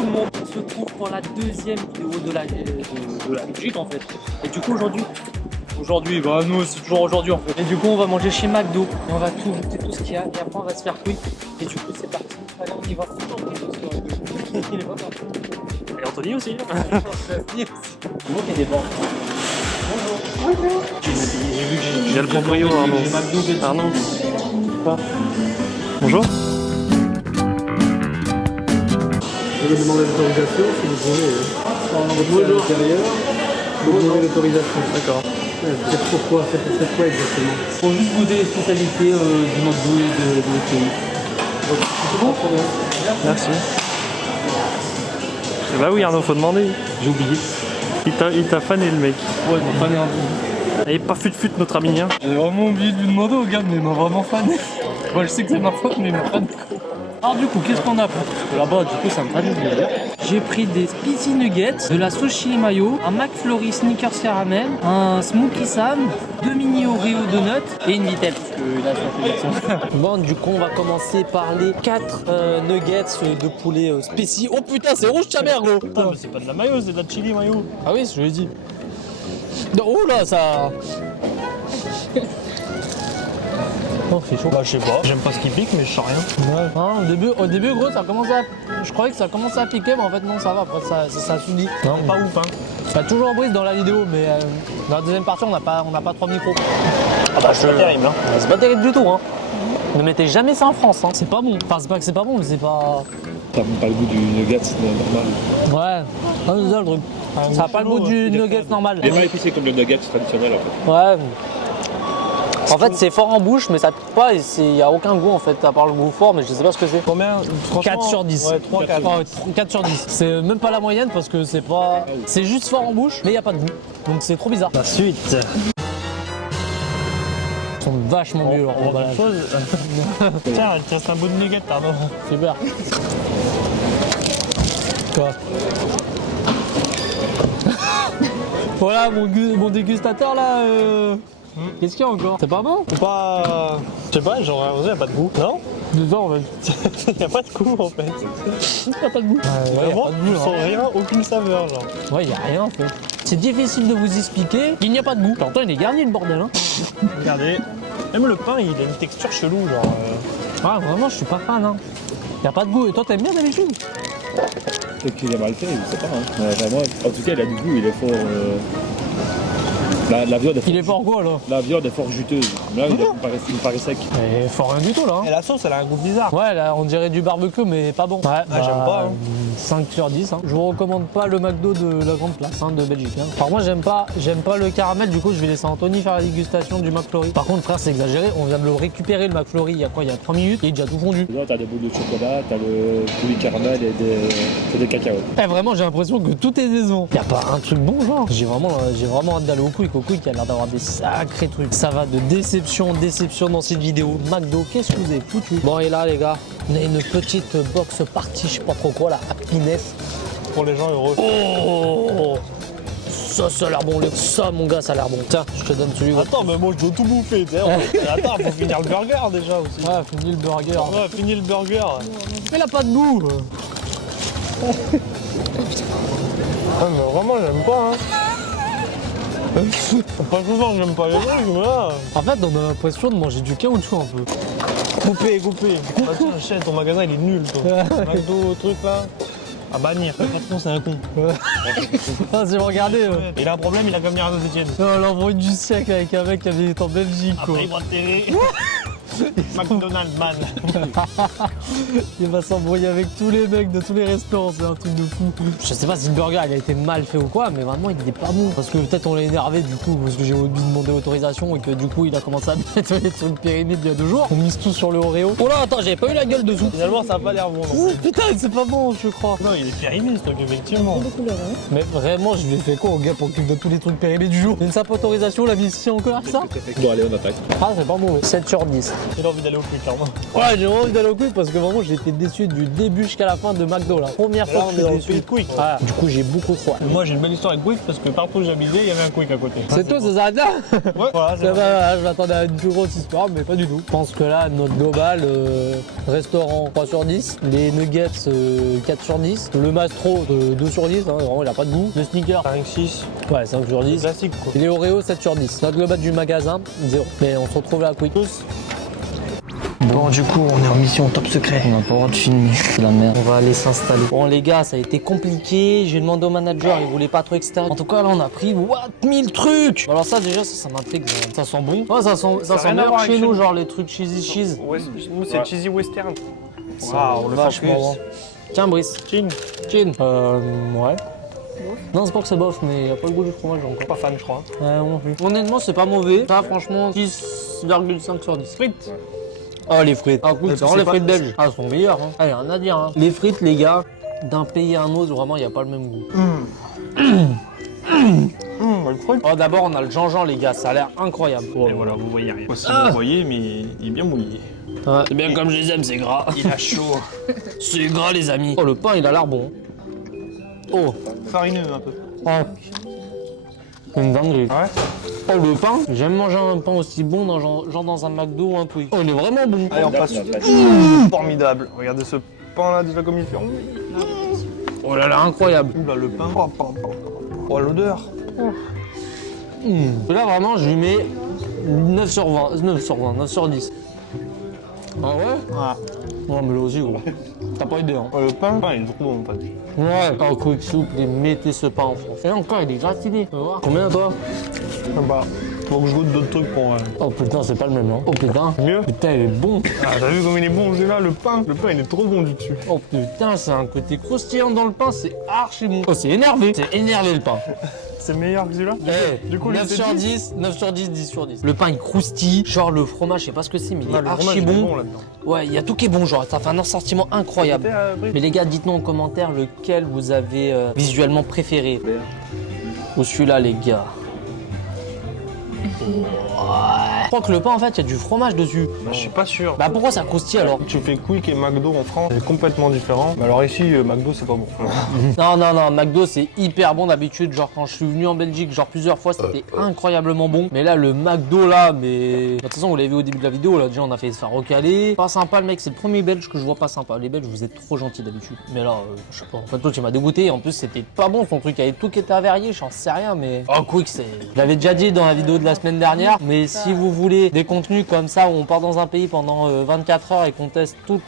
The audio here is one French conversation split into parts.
tout le monde. On se retrouve pour la deuxième vidéo de la Belgique en fait. Et du coup aujourd'hui, bah nous c'est toujours aujourd'hui en fait. Et du coup on va manger chez McDo et on va tout goûter tout ce qu'il y a et après on va se faire couille. Et du coup c'est parti. Allez on y va. Il est pas mal. Et Anthony aussi. C'est moi qui dépend. Bonjour. J'ai le proprio Arnaud. Bonjour. Je vais demander l'autorisation si vous voulez. Bonjour. À l'intérieur, vous demandez l'autorisation. D'accord. C'est pourquoi? C'est pour quoi exactement? Pour juste goûter les spécialités du McDo et de votre pays. C'est bon? Merci. Bah oui Arnaud, faut demander. J'ai oublié. Il t'a fané le mec. Ouais, il m'a fané un peu. Et pas fut notre ami hein. J'ai vraiment oublié de lui demander au gars, mais il m'a vraiment fané. Moi je sais que c'est ma faute, mais il m'a fané. Alors du coup, qu'est-ce qu'on a pris? Parce que là-bas, du coup, ça me fatigue d'ailleurs. J'ai pris des Spicy Nuggets, de la sushi mayo, un McFlurry Snickers caramel, un Smokey Sam, 2 mini Oreo donuts et une Vittel. Parce que là, c'est un peu bon, du coup, on va commencer par les 4 nuggets de poulet spécial. Oh putain, c'est rouge ta mère, gros! Putain, mais c'est pas de la mayo, c'est de la chili mayo. Ah oui, je l'ai dit. Oh là, ça. Oh, c'est chaud. Bah je sais pas, j'aime pas ce qui pique mais je sens rien. Ouais. Hein, au début, gros, ça commençait à. Je croyais que ça commençait à piquer, mais en fait, non, ça va. Après, ça s'unit. Non, pas ouf hein. Ça a toujours un bruit dans la vidéo, mais dans la deuxième partie, on n'a pas 3 micros. Ah bah c'est pas terrible hein. C'est pas terrible du tout, hein. Ne mettez jamais ça en France, hein. C'est pas bon. Enfin, c'est pas que c'est pas bon, mais c'est pas. T'as pas le goût du nugget normal. Ouais. C'est ça le truc. Ça a pas le goût du nugget normal. Il est pas épicé comme le nugget traditionnel en fait. Ouais. En fait, c'est fort en bouche, mais ça pique pas et il n'y a aucun goût en fait, à part le goût fort, mais je sais pas ce que c'est. Combien? 4 sur 10. Ouais, 3, 4. 4 sur 10. C'est même pas la moyenne parce que c'est pas. C'est juste fort en bouche, mais il n'y a pas de goût. Donc c'est trop bizarre. La suite. Ils sont vachement mieux leur emballage. Tiens, il te reste un bout de nugget, pardon. Super. Quoi? Voilà mon dégustateur là. Qu'est-ce qu'il y a encore? C'est pas bon? C'est pas. Je sais pas, genre, il n'y a pas de goût. Non? Dedans en fait. Il n'y a pas de goût en fait. Il n'y a pas de goût. Vraiment, y a ils sont rien, aucune saveur genre. Ouais, il n'y a rien en fait. C'est difficile de vous expliquer qu'il n'y a pas de goût. Pourtant, il est garni le bordel. Hein. Regardez, même le pain il a une texture chelou genre. Ah, vraiment, je suis pas fan. Hein. Il n'y a pas de goût. Et toi, t'aimes bien d'habitude? Peut-être qu'il est mal fait, je sais pas. Hein. Enfin, moi, en tout cas, il a du goût, il est fort. La viande est fort. Il est fort quoi là? La viande est fort juteuse. Là, il me paraît sec. Mais fort rien du tout là. Hein. Et la sauce elle a un goût bizarre. Ouais, là, on dirait du barbecue, mais pas bon. Ouais, j'aime pas, hein. 5 sur 10. Hein. Je vous recommande pas le McDo de la grande place de Belgique. Hein. Par moi, j'aime pas le caramel. Du coup, je vais laisser Anthony faire la dégustation du McFlurry. Par contre, frère, c'est exagéré. On vient de le récupérer le McFlurry il y a quoi? Il y a 3 minutes. Il est déjà tout fondu. Là, t'as des boules de chocolat, t'as le poulet caramel et des cacahuètes. Eh, vraiment, j'ai l'impression que tout est décevant. Y a pas un truc bon genre. J'ai vraiment hâte d'aller au Quick. Au Quick, il a l'air d'avoir des sacrés trucs. Ça va de déception en déception dans cette vidéo. McDo, qu'est-ce que vous avez foutu? Bon, et là, les gars, on a une petite box party, je sais pas trop quoi, la Happiness. Pour les gens heureux. Oh, ça a l'air bon. Ça, mon gars, ça a l'air bon. Tiens, je te donne celui-là. Attends, mais moi je dois tout bouffer. Attends, faut finir le burger déjà aussi. Ouais, fini le burger. Ouais, fini le burger. Mais il a pas de goût. Ah, mais vraiment, j'aime pas. Hein. Pas souvent que j'aime pas les trucs, mais là. En fait, on a l'impression de manger du caoutchouc un peu. Coupé. Attends, chien, ton magasin il est nul, toi. McDo, truc là. À bannir. Le patron, c'est un con. Ah, si vous regardez. Il a un problème, il a qu'à venir à Saint-Etienne. L'envoi du siècle avec un mec qui habite en Belgique. Quoi. Après, il va télé. McDonald's man. Il va s'embrouiller avec tous les mecs de tous les restaurants, c'est un truc de fou. Je sais pas si le burger il a été mal fait ou quoi, mais vraiment il était pas bon. Parce que peut-être on l'a énervé du coup, parce que j'ai oublié de demander autorisation et que du coup il a commencé à mettre les trucs pyramide il y a 2 jours. On mise tout sur le Oreo. Oh là, attends, j'avais pas eu la gueule dessous. Finalement, ça a pas l'air bon. Ouh, putain, c'est pas bon, je crois. Non, il est périmé ce truc, effectivement. Mais vraiment, je lui ai fait quoi au gars pour qu'il me donne tous les trucs périmés du jour? Une simple autorisation, la mission encore ça? Bon, allez, on attaque. Ah, c'est pas bon. 7 sur 10. J'ai envie d'aller au quick, clairement. Ouais, j'ai envie d'aller au quick parce que vraiment j'ai été déçu du début jusqu'à la fin de McDo là. Première Là, fois on que est je dans suis le pays déçu. de quick. Ah, du coup j'ai beaucoup froid. Moi, j'ai une belle histoire avec quick parce que partout où j'habitais, il y avait un quick à côté. C'est tout, ça s'arrête là? Ouais, voilà, c'est Ça vrai. va, je m'attendais à une plus grosse histoire, mais pas du tout. Je pense que là, notre global, restaurant 3 sur 10, les nuggets 4 sur 10, le Mastro 2 sur 10, hein, vraiment il a pas de goût. Le sneaker, 5-6, ouais, 5 sur 10. classique quoi. Et les Oreo 7 sur 10. Notre global du magasin, 0. Mais on se retrouve là à Quick. Bon, du coup, on est en mission top secret. On n'a pas le droit de filmer, c'est la merde. On va aller s'installer. Bon les gars, ça a été compliqué. J'ai demandé au manager, il voulait pas trop etc. En tout cas là on a pris 1000 trucs. Alors ça déjà ça m'intrigue. Ça sent bon. Ouais, ça sent rien à meilleur voir chez avec nous, chez genre les trucs cheesy cheese. Ouais, nous, c'est cheesy western. C'est Waouh, le vachement focus. bon. Tiens Brice. Chin. Chin. Ouais. Non, c'est pas que c'est bof, mais y a pas le goût du fromage encore. Pas fan, je crois. Ouais, non plus. Honnêtement, c'est pas mauvais. Ça, franchement, 6,5 sur 10. Frites. Oh, les frites. Ah, cool, Mais c'est vraiment c'est les pas- frites belges. Ah, elles sont meilleures. Hein. Ah, y a rien à dire. Hein. Les frites, les gars, d'un pays à un autre, vraiment, y a pas le même goût. Le truc. Oh, d'abord, on a le Jean-Jean, les gars. Ça a l'air incroyable. Et voilà, vous voyez rien. Si vous voyez, mais il est bien mouillé. Ouais. C'est bien comme je les aime, c'est gras. Il a chaud. C'est gras, les amis. Oh, le pain, il a l'air bon. Oh. Farineux un peu. Ouais. C'est une dinguerie. Ouais. Oh, le pain. J'aime manger un pain aussi bon, dans, genre dans un McDo ou un Quick. Oh, il est vraiment bon. Allez, on passe. Formidable. Regardez ce pain là déjà comme il fait. Oh là là, incroyable. Ouh là, le pain. Oh, l'odeur. Là, vraiment, je lui mets 9 sur 20, 9 sur 20, 9 sur 10. Ah ouais? Ah. Ouais, mais là aussi, gros. T'as pas idée, hein? Le pain, il est trop bon en fait. Ouais, pas au Quick Soup, mettez ce pain en France. Et encore, il est gratiné. Tu vas voir. Combien, toi? Bah, faut que je goûte d'autres trucs pour. Oh putain, c'est pas le même, hein. Oh putain. Mieux. Putain, il est bon. Ah, t'as vu comme il est bon, j'ai là le pain. Le pain, il est trop bon du dessus. Oh putain, c'est un côté croustillant dans le pain, c'est archi bon. Oh, c'est énervé. C'est énervé le pain. C'est meilleur que celui-là. Du coup, 9 c'est sur 10, 9 sur 10, 10 sur 10. Le pain, il croustille. Genre, le fromage, je sais pas ce que c'est, mais il est Le fromage, archi il est bon. bon là-dedans. Ouais, il y a tout qui est bon, genre, ça fait un assortiment incroyable. Mais les gars, dites-nous en commentaire lequel vous avez visuellement préféré. Ou celui-là, les gars. Je crois que le pain, en fait, il y a du fromage dessus. Bah, je suis pas sûr. Bah pourquoi ça croustille alors? Tu fais Quick et McDo en France, c'est complètement différent. Mais alors ici, McDo, c'est pas bon. Non, non, non, McDo c'est hyper bon d'habitude. Genre quand je suis venu en Belgique, genre plusieurs fois, c'était incroyablement bon. Mais là, le McDo là, mais. De toute façon, vous l'avez vu au début de la vidéo, là, déjà on a fait se faire recaler. Pas sympa, le mec, c'est le premier Belge que je vois pas sympa. Les Belges, vous êtes trop gentils d'habitude. Mais là, je sais pas. En fait, toi, tu m'as dégoûté. En plus, c'était pas bon son truc. Il y avait tout qui était avarié, j'en sais rien, mais. Oh, Quick, c'est. Je l'avais déjà dit dans la vidéo de la semaine dernière. Mais si vous voulez des contenus comme ça où on part dans un pays pendant 24 heures et qu'on teste toutes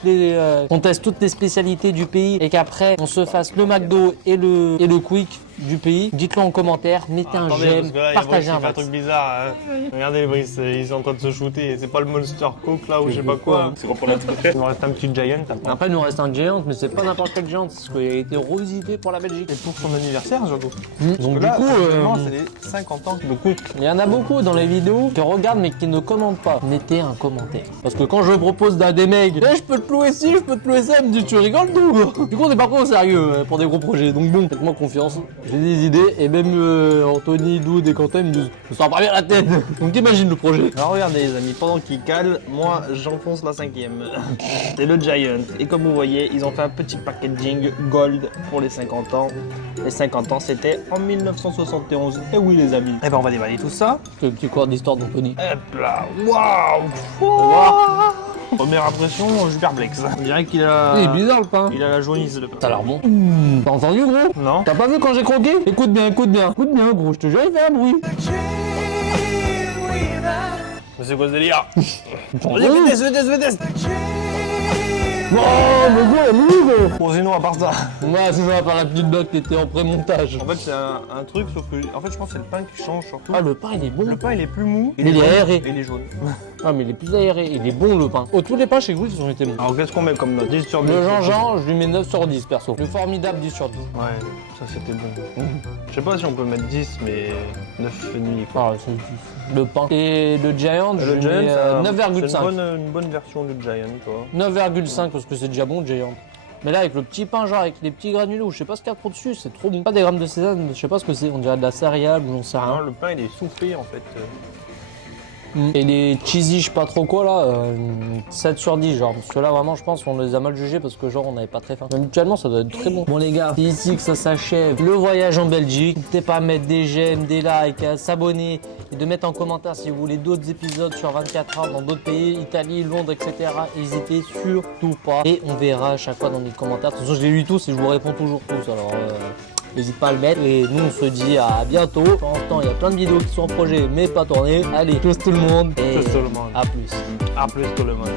les spécialités du pays et qu'après on se fasse le McDo et le Quick du pays, dites-le en commentaire, mettez un Attendez, j'aime, parce que là, partagez un il fait un max. truc bizarre. Hein. Regardez, Brice, ils sont en train de se shooter. C'est pas le Monster Coke là ou je sais pas quoi. C'est quoi pour la truc? Il nous reste un petit Giant. Après il nous reste un Giant, mais c'est pas n'importe quel Giant, c'est ce qui a été revisité pour la Belgique. Et pour son anniversaire, surtout. Donc Là, du coup, actuellement, c'est les 50 ans de Quick. il y en a beaucoup dans les vidéos qui regardent mais qui ne commentent pas. Mettez un commentaire. Parce que quand je propose à des mecs, je peux te louer ci, je peux te louer ça, ils me disent tu rigoles tout. Du coup on est pas trop au sérieux pour des gros projets. Donc bon, faites-moi confiance. J'ai des idées et même Anthony, Doud et Quentin me disent je sens pas bien la tête. Donc imagine le projet. Alors regardez les amis, pendant qu'ils calent, moi j'enfonce la 5ème. C'est le Giant. Et comme vous voyez, ils ont fait un petit packaging gold pour les 50 ans. Les 50 ans c'était en 1971. Et oui les amis. Et ben on va déballer tout ça. C'est le petit cours d'histoire d'Anthony. Hop là, waouh. Première impression, je suis perplexe. On dirait qu'il a... Il est bizarre le pain. Il a la jaunisse de pain. Ça a l'air bon. T'as entendu gros? Non. T'as pas vu quand j'ai croqué? Écoute bien, écoute bien. Écoute bien gros, je te jure il fait un bruit. Mais c'est quoi ce délire? Oh, Vas-y, fais test. mais gros, il est gros. Bon sinon à part ça. Ouais, c'est ça, par la petite blague qui était en pré-montage. En fait c'est un truc sauf que... En fait je pense que c'est le pain qui change surtout. Ah, le pain il est bon. Le pain il est plus mou. Mais il est jaune. aéré. Et il est jaune. Ah, mais il est plus aéré, il est bon le pain. Oh, tous les pains chez vous ils ont été bons. Alors qu'est-ce qu'on met comme note? 10 sur 10. Le Jean-Jean, je lui mets 9 sur 10 perso. Le formidable 10 sur 10. Ouais, ça c'était bon. Je sais pas si on peut mettre 10 mais 9,5 quoi. Ah, c'est 10. Le pain. Et le Giant, je Le lui Giant, mets c'est 9,5. une bonne version du Giant toi. 9,5 parce que c'est déjà bon le Giant. Mais là avec le petit pain genre avec les petits granulés ou je sais pas ce qu'il y a trop dessus, c'est trop bon. Pas des grammes de sésame, je sais pas ce que c'est, on dirait de la céréale ou j'en sais Non, rien. le pain il est soufflé en fait. Et les cheesy, je sais pas trop quoi là, 7 sur 10 genre. Parce que là vraiment je pense qu'on les a mal jugés parce que genre on n'avait pas très faim. Mais mutuellement ça doit être très bon. Bon les gars, c'est ici que ça s'achève le voyage en Belgique. N'hésitez pas à mettre des j'aime, des likes, à s'abonner et de mettre en commentaire si vous voulez d'autres épisodes sur 24 heures dans d'autres pays, Italie, Londres, etc. N'hésitez surtout pas. Et on verra à chaque fois dans les commentaires. De toute façon je les lis tous et je vous réponds toujours tous. Alors n'hésite pas à le mettre. Et nous on se dit à bientôt. Pour l'instant il y a plein de vidéos qui sont en projet mais pas tournées. Allez, tous tout le monde. Et Tous tout le monde. à plus. À plus tout le monde.